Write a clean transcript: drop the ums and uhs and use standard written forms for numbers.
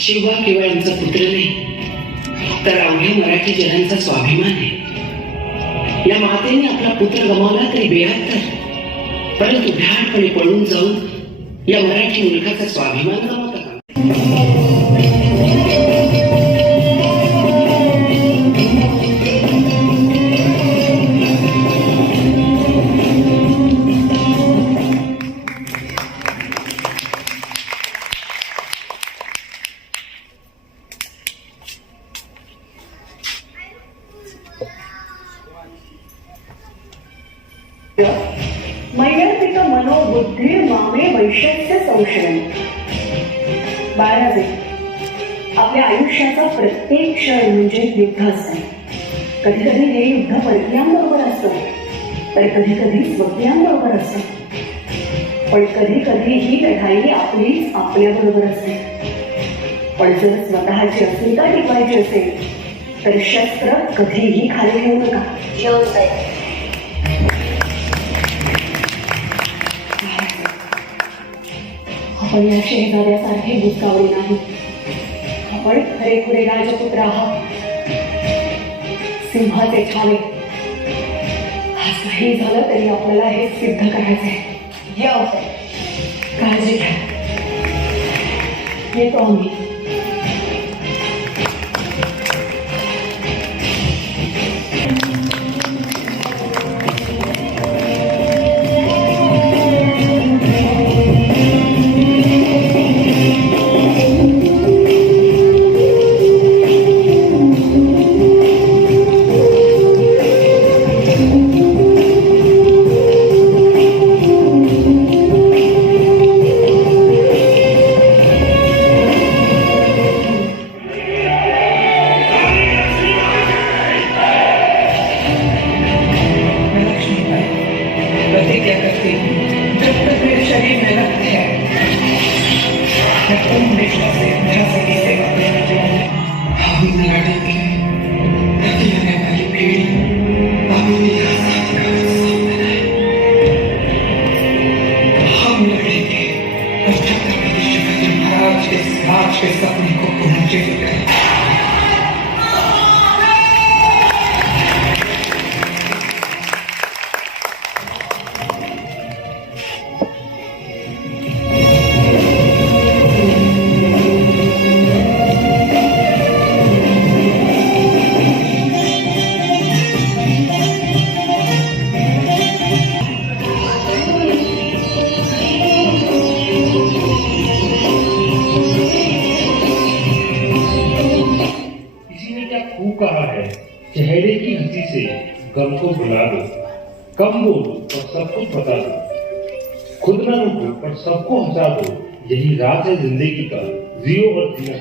शिवा किंवा यांचा पुत्र नाही, तर अवघ्या मराठी जनांचा स्वाभिमान आहे. या मातेने आपला पुत्र गमावला तरी बेहत्तर, परंतु भ्याडपणे पळून जाऊन या मराठी मुलगाचा स्वाभिमान गमावता का? मैयर्पिक मनोबुद्धी मामे वैश्यस्य संशय. बाळराजे, आपल्या आयुष्याचा प्रत्येक क्षण म्हणजे युद्ध असतं. कधी कधी हे युद्ध परक्यांबरोबर असतं, तर कधी कधी स्वकीयांबरोबर असतं. पण कधी कधी ही लढाई आपलीच आपल्याबरोबर असते. पण जर स्वतःची अस्मिता टिकवायची असेल तर शस्त्र कधीही खाली ठेवू नका. आपण या शेजाऱ्यासारखे बुजगावले नाही. आपण खरेखुरे राजपुत्र आहात, सिंहाचे छावे. आज काही झालं तरी आपल्याला हे सिद्ध करायचंय. काळजी घ्या. येतो आम्ही. के सपने को पुनर्जीवित करें। किसी ने क्या खूब कहा है, चेहरे की हंसी से गम को भुला दो, कम बोलो और सब कुछ बता दो, खुद न रुको पर सबको हंसा दो, यही राज है जिंदगी का, जियो और जीना।